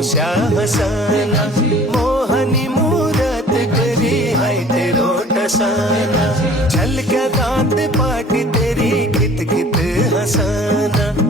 मुस्या हसाना मोहनी मूरत करी है तेरो टसाना झलक्या दांत पाट तेरी खित खित हसाना